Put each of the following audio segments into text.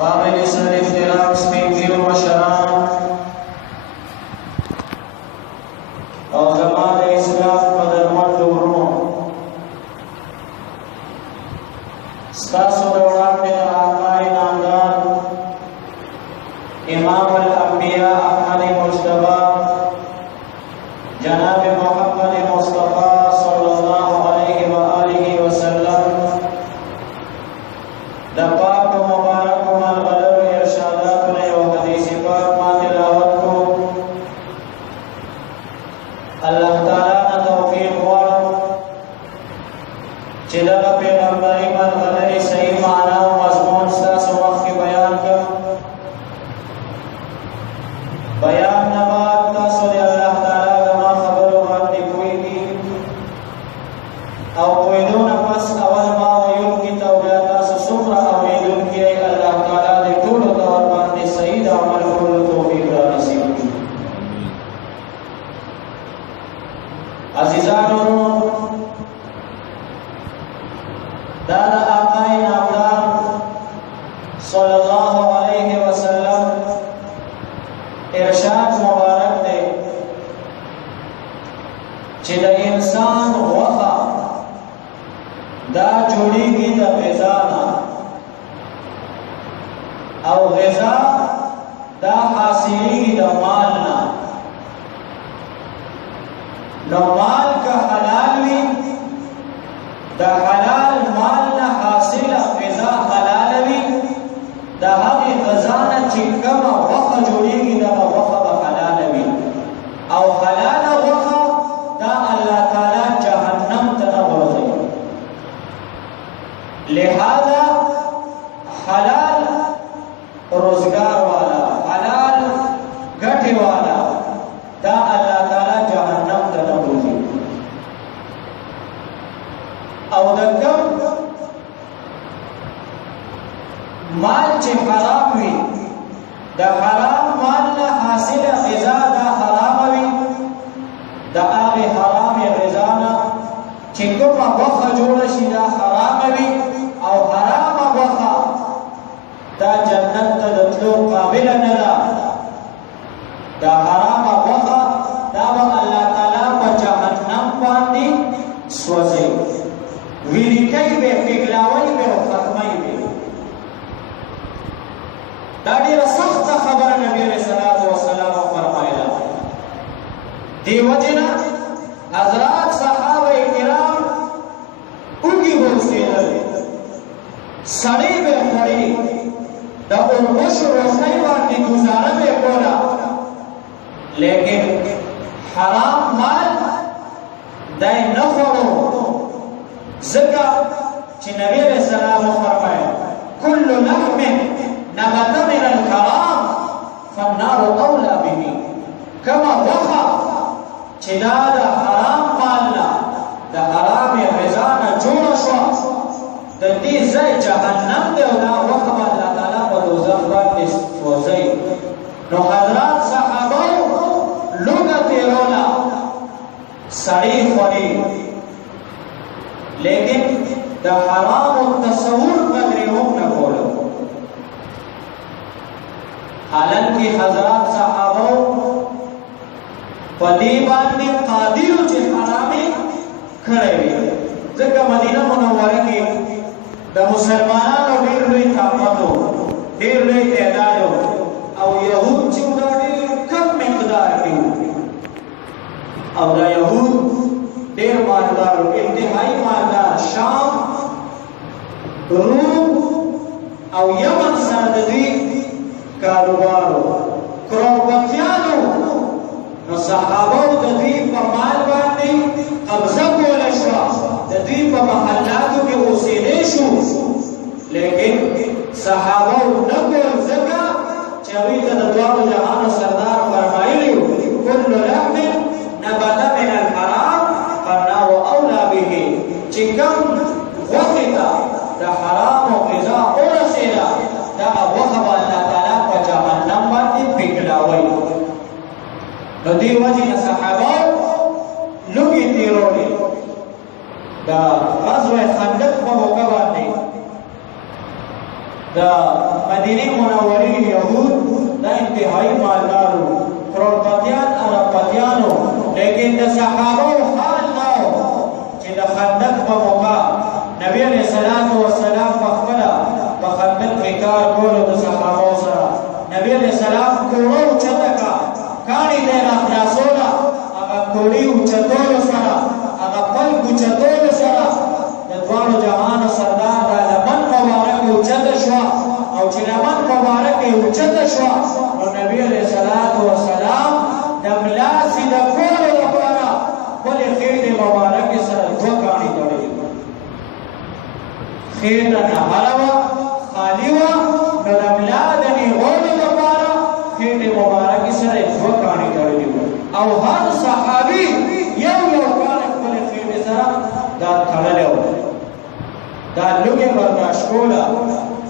قابل سر اختلاف سپین و مشران او زمان اسلام قدرمند ورونو ستاسو دوران میں آقای نامدار امام الانبیاء احمد مجتبی جناب محمد مصطفی صلی اللہ علیہ وآلہ وسلم دا پاک و مبارک و ملغلر و ارشادات نے و حدیث پاک ما تلاوت کو اللہ تعالیٰ نا توفیق وارم چی دا پیغمبری ملغلر صحیح معنی و مضمون ستاسو وقت کی بیان کر بیان نبات تاسو دی اللہ تعالیٰ دما خبر و باندی کوئی دی او قویدون پس اول ما ویون کی توجہ تاسو سفر اویدون کی ای اللہ تعالیٰ دی طول و دور باندی سعید عمل کل توفیق را نصیب کی عزیزان ورون دادا آقای نامدار صلی اللہ علیہ وسلم ارشاد مبارک دے چی دا انسان وخا دا جوڑی گی دا غذانا او غذا دا حاصلی گی دا مالنا نو مال کا حلال وی دا حلال مالنا حاصل غذا حلال وی دا حقی غذانا چکم وخا جوڑی گی دا وخا با حلال وی او حلال وخا دا اللہ تعالی جہنم تنورزی لہذا حلال روزگار والا حلال گھٹی والا دا اللہ تعالی جہنم تنورزی او دا کم مال چه حرام وی دا حرام مال حاصل غذا دا حرام وی دا آغی حرام غذانا چه کم وخا جوڑشی دا حرام وی او حرام وخا دا جنت تدتلو قابل ندا دا حرام وخا دا با اللہ تعالی پا جہنم باندی سوزی ویرکی بے فگلاوی بے ختمی بے دا دیر سخت خبر نبی علیہ السلام فرمائلا دی وجنا حضرات صحابہ کرام اگی برسی لگے سڑی بے کھڑی دا ارمش روشنی باندی گزارا بے کولا لیکن حرام مال دائی نخورو ذکر چی نبی علیہ السلام فرمائے کل لحم نبت من الحرام فالنار اولا به کما وخا چی دا حرام مالنا دا حرام غذانا جوڑا شوا دا دی زی جہنم دے و دا وخا اللہ تعالیٰ با دوزخ باندی سوزی نو حضرات صحابہ لوگا تیرولا سڑی خوری لیکن دا حرام و تصور قدری ہم نکولو حالانکہ حضرات صحابہ پدیبان میں قادر چے حرامی کھڑے ہوئے ذکر مدینہ منورہ کی دا مسلمانان و دیر لئی طاقتو دیر لئی تعدادو او یہود چے دا دیر کم مقدار دیو او دا یہود دیر مالدار انتہائی مالدار شام روم او یمن سردی کاروبارو کروبتیانو نو صحابو ددی پا مال باندی قبضہ کولشوا ددی پا محلاتو کے اسیدے شو لیکن صحابو نکول زکا چوی تدوار جہان سردار فرمائیلیو کل لحم نبت من الحرام فالنار اولا به چکم وقتا دا حرام و غذا ارسیلا دا وخبا اللہ تعالیٰ پا جہنم باندی پکلاوی نو دی وجہ صحابہ لگی تیرولی دا غزوہ خندق پا موقع باندی دا مدینه منورې یهود دا انتهایی مالدارو کروڑپتیان اربپتیانو لیکن د صحابو حال نه چې د خندق په موقع نبی علیہ السلام په خپله په خندق کې کار کولو د صحابو سره نبی علیہ السلام کوړه اوچته کړه کاڼي ته یې راخلاصوله هغه کوړي اوچتولو سره هغه پلک اوچتولو سره د دواړو جهانو سردار دا لمن مبارک اوچته شوه او چې لمن مبارک اوچته شوه نو نبی علیہ السلام د ملاسې د کولو لپاره خپلې خېټې مبارکې سره دوه کاڼي تړلي خېټه نهره وه خالي وه نو د ملا د نیغولو لپاره خېټې مبارکې سره یې دوه کاڼي تړلي وو او هر صحابي یو کاڼی خپلې خېټې سره دا تړلی و دا لوږې برداشت کوله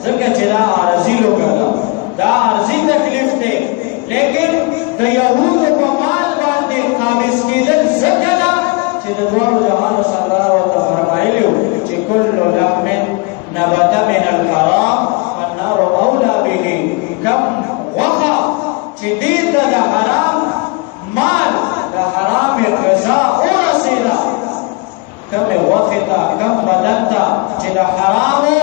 ځکه چې دا عارضي لوږه ده دا عارضي تکلیف دی لیکن د یهودو په مال باندې قابض کېدل ځکه ده چې د دواړو جهانو سردار ورته فرمایلي وو چې کل لحم نبت من الحرام فالنار اولی به کم غوښه چې دې ته د حرام مال د حرام غذا ورسېده کمې غوښې ته کم بدن ته چې د حرامو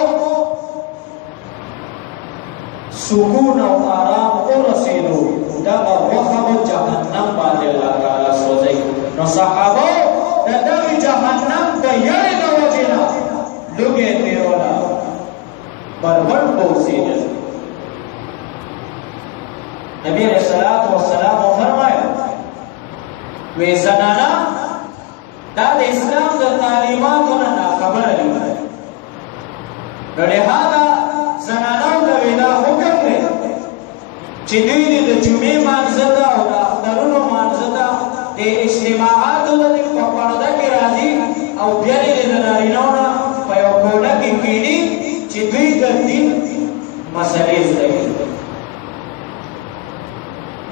سکون او آرام ورسېدو دغه غوښه به جهنم باندې الله تعالی سوځوي نو صحابه د دغې جهنم د یړې د وجې نه لوږې تېروله بربنډ به اوسېدل نبي علیه السلام وفرمایل وی زنانه دا د اسلام د تعلیماتو نه ناخبره دي نو لهذا زنانو ته وی دا حکم دی چې دوی دې د جمعې مانځه ته او د اخترونو مانځه ته د اجتماعاتو د په پرده کې راځي او بیا دې د نارینهو نه په یو کوټه کې کښېني چې دوی د دین مسلې زده کړي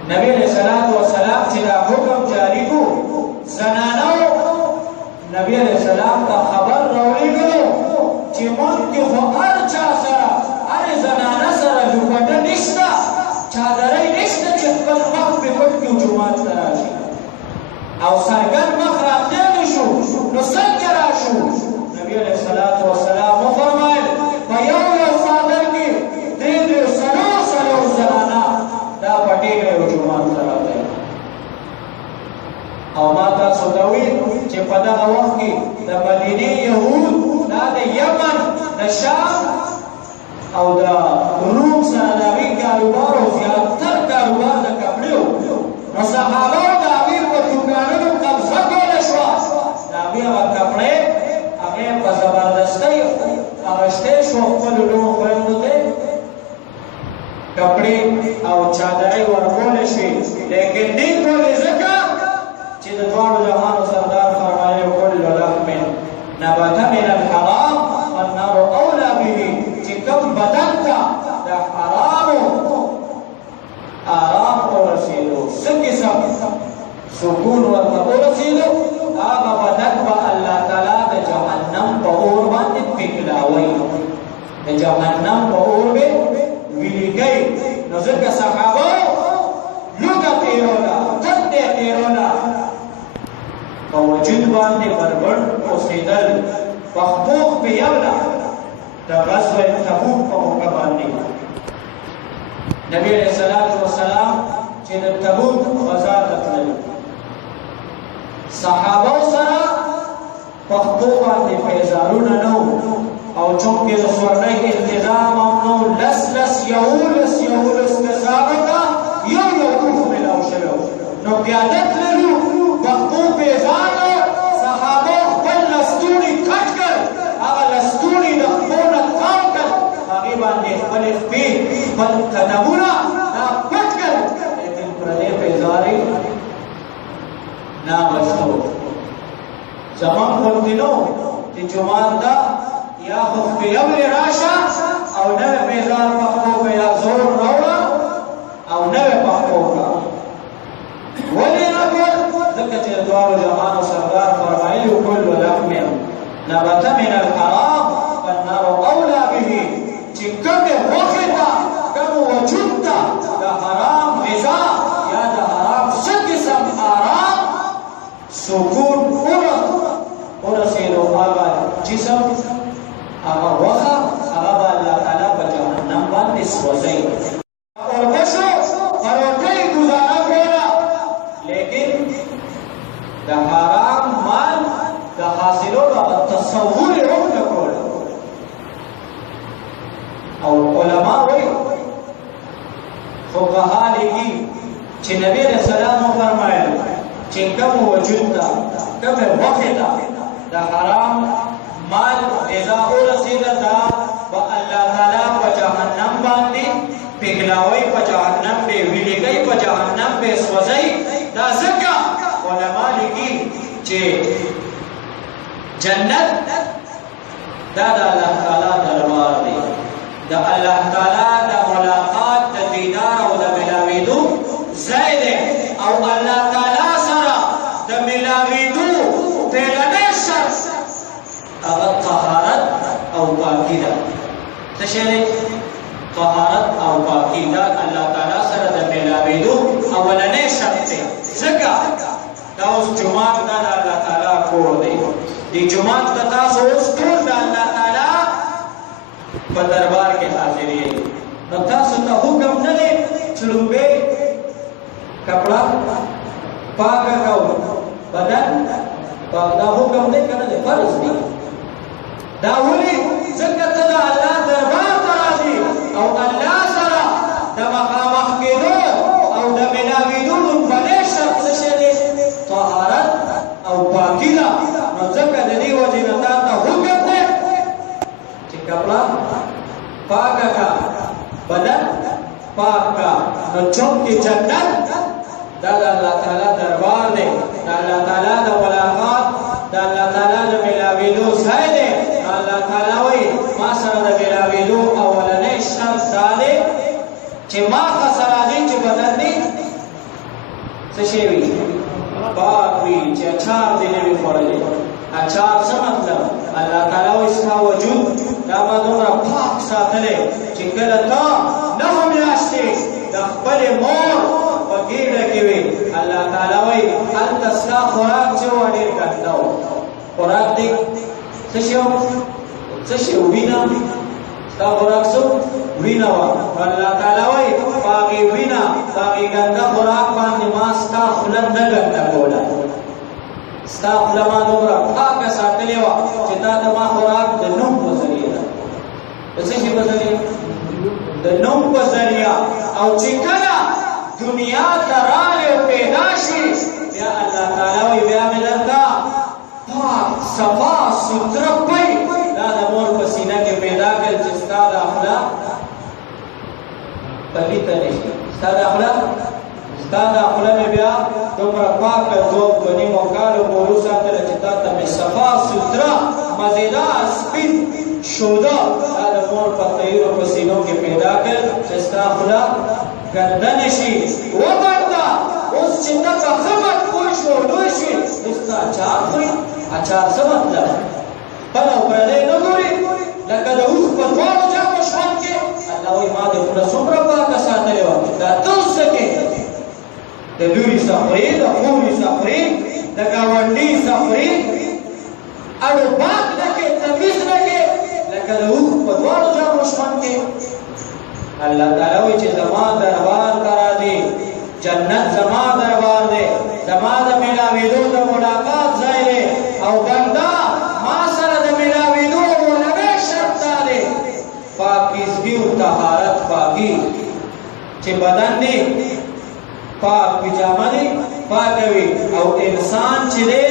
نبی علیہ السلام چې دا حکم جاری کو زنانو نبی علیہ السلام ته خبر راولېږلو چې موږ کې خو هر چا سره هر زنانه سره لوپټه نشته چادرۍ نشته چې خپل مخ پې پټ کړي جومات ته راشي او څرګند مخ راتللی شو نو څنګه راشو نبی علیہ السلام وفرمایل په یو څادر کې درې څلور زنانه دا پټېږي او جومات ته راتللی او ما تاسو ته ویل چې په دغه وخت کې د مدینې یهود دا د یمن د شام او د روم سره د هغوی کاروبار او زیاتر کاروبار د کپړې و نو صحابه د هغوی په دوکانونو قبضه کوله شوه د هغوی هغه کپړې هغې په زبردستۍ اغوښتی شو خپلو لوڼو خویندو ته کپړې او چادرۍ ورکولی شوې لیکن دې کولې ځکه چې د دواړو جهانو سردار فرمایي کل لحم نبت من الحرام فالنار اولی به چې کوم بدن ته د حرامو آرام ورسېدو څه قسم سکون ورته ورسېدو هغه بدن به الله تعالی د جهنم په اور باندې پکلاوي د جهنم په اور به ویلېږي نو ځکه صحابه لوږه تېروله تندې تېروله په وجود باندې بربنډ اوسېدل پخپوخ په یوله د غزوه تبوک په موقع باندې نبی علیه السلام چې د تبوک غزا ته تلل صحابو سره پخپو باندې پیزارونه نه او چونکې د سورلۍ التزام هم نه لس یولس کسانو ته یو اوښ میلاو شوی نو پیاده تللو پخپو پیزانو صحابو خپل لستوڼي کټ کړ هغه لستوڼي د خپو نه تاو کړ هغې باندې خپلې خپې خپل قدمونه دا پټ کړ لیکن پردې پیزارې نه غوښتو زموږ غوندې نه چې جومات ته یا خو خپلولې راشه او نوی پیزار پخپو که یا زور راوړه او نوی پخپو که ولې نه کړ ځکه چې د دواړو جهانو سردار فرمایلي کل لحم نبت من الحرام فالنار اولی به چې کومې سوځي اور بشو پروټي گزاره کولا لیکن د حرام مال د حاصلولو تصور هم نه کولا او علماء وایي فقها لیکي چې نبی علیہ السلام فرمایل چې کوم وجود دا کوم وخت دا د حرام مال اذا ورسید دا با الله تعالی په جهنم باندې پیغلاوي په جهنم به ویلګي په جهنم به سوځي دا ځکه علماء لیکي چې جنت دا د الله تعالی دربار دی د الله تعالی د ملاقات د دیدار او د ملاویدو ځای دی او الله تعالی سره د ملاویدو پیغلې شرط هغه طهارت او پاکی ده څه شی طهارت او پاکی ده الله تعالی سره د ملاویدو اولنې شرط دی ځکه دا اوس جمعه د الله تعالی کور دی د جمعه د تاسو اوس ټول د الله تعالی په دربار کې حاضرې نو تاسو ته حکم نه دی چې لومبه کپڑا پاک کاو بدن پاک دا حکم دی کنه دی فرض دی دا ولي ځکه ته د الله دربار ته راځي او الله سره د مخامخ کېدو او د ملاویدو لومبنی شرط څه دی طهارت او پاکي ده نو ځکه د دې وجې نه تا ته حکم دی چې کپڑا پاک کا بدن پاک کا نو چونکې جنت دا د الله تعالی دربار دی د الله تعالی د ملاقات د الله تعالی د ملاویدو ځای دی الله تعالی وایي ما سره د ملاویدو اولنی شرط دا دی چې ما سره راځي چې بدن دی څه شی وي پاک وي چې اچار دې نه وي خوړلی اچار څه مطلب الله تعالی وایي ستا وجود دا ما دومره پاک ساتلی چې کله ته نهه میاشتې د خپلې مور په ګېډه کې وي الله تعالی وایي هلته ستا خوراک چې وه ډېر ګنده و خوراک دی څه شی و څه شی وینه ستا خوراک څه وینه وه الله تعالی وایي په هغې وینه په هغې ګنده خوراک باندې ما ستا خوله نه ګنده کوله ستا خوله ما دومره پاکه ساتلې وه چې تا ته ما خوراک د نوم په ذریعه ده د څه شي په ذریعه د نوم په ذریعه او چې کله دنیا ته راغلی او پیدا شي بیا الله تعالی وایي بیا مې درته پاک صفا سوتره پی دا د مور په سینه کې پیدا کړل چې ستا دا خوله پلیته نه شي ستا دا خوله ستا دا خوله مې بیا دومره پاکه دوه نیمو کالو پورې وساتله چې تا ته مې صفا سوتره مزېدار سپین شوده دا د مور په تیرو په سینو کې پیدا کړل چې ستا خوله ګنده نه شي وبنده اوس چې ته په خبر پوه شو لوی شوې اوس ته اچار خوري اچار څه مطلب خپل او پردی نه ګوري لکه د اوښ په دواړو جامو ژوند کې الله وایي ما دې خوله څومره پاکه ساتلې وه دا ته اوس څه کې د لوري څه خورې د خورې څه خورې د ګاونډي څه خورې اړو پاک نه کې تمیز نه کې لکه د اوښ په دواړو جامو ژوند کې الله تعالی وایي چې زما دربار ته راځي جنت زما دربار دی زما د ملاویدو د ملاقات ځای دی او بنده ما سره د ملاویدو اولنی شرط دا دی پاکیزګي او طهارت پاکي چې بدن دی پاک پجامه دی پاکه وي او انسان چې دی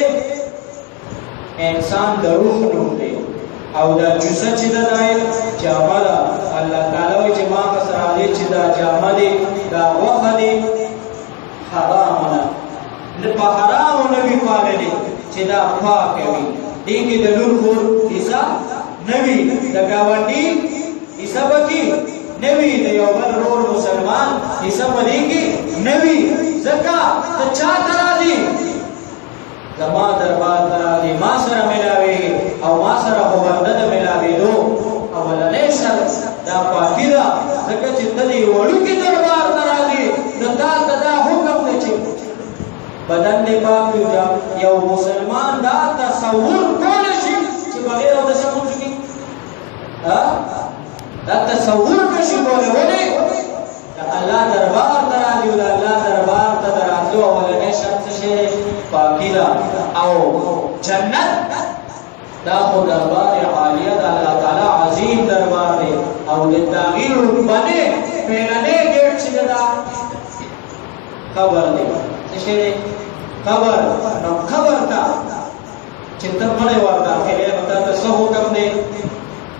انسان د روح نوم دی او دا جوسه چې ده دا جامه ده الله تعالی وایي چې ما پس راځي چې دا جامه دی دا غوښه دی حرامه ده په حرامو نه وي پاللې چې دا پاکه وي دې کې د لور خور حصه نه وي د ګاونډي حصه پکې نه وي د یو بل ورور مسلمان حصه په دې کې نه وي ځکه ته چا ته راځي زما دربار ته راځي ما سره ملاوېږي او ما سره خو بنده د ملاوېدو اولنی شرط دا پاکي ده ځکه چې ته دې وړوکي دربار ته راځي نو تا ته دا حکم دی چې بدن دې پاک وي یو مسلمان دا تصور کولی شي چې بغیر اودسه لمونځ وکړي دا تصور نشي کولی ولې د الله دربار ته راځي او د الله دربار ته د راتلو اولنی شرط څه شی دی؟ پاکي ده او جنت دا خو دربار عالیه د الله تعالی عظیم دربار دی او د هغې رتبنې پهلنی ګیټ چې ده قبر دی څه شی دی؟ قبر. نو قبر ته چې ته مړی ور داخلې نو تا ته څه حکم دی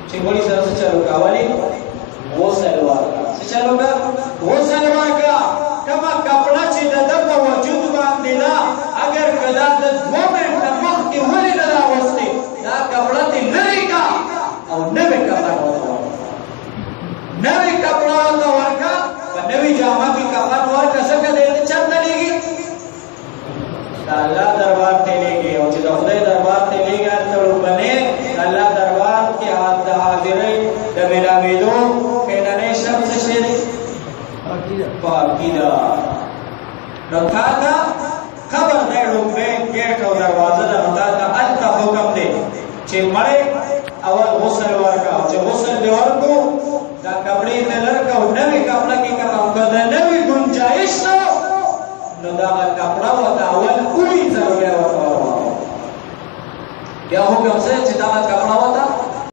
چې مړي سره څه چل وکړه؟ ولې غسل ورکړه. څه چل وکړه؟ غسل ورکړه. کومه کپړه چې د ده په وجود باندې ده اگر که دا د 2 منټه مخکې ولې نه ده اغوستې دا کپړه ترې لرې کړه او نوې کپړه ورته ورکړه. نوې کپړه ورته ورکړه په نوې جامه کې کفن ورکړه. ځکه دی ته چېرته لېږي؟ د الله دربار ته لېږي او چې د خدای دربار ته لېږي هلته لومړنی د الله دربار کې د حاضرۍ د مېلاوېدو پهلنی شرط څه شی دی؟ پاکي ده. نو تا ته قبر دی لومړی ګیټ او دروازه ده. نو تا ته هلته حکم دی چې مړی اول غسل ورکړه. چې غسل دې ورکړو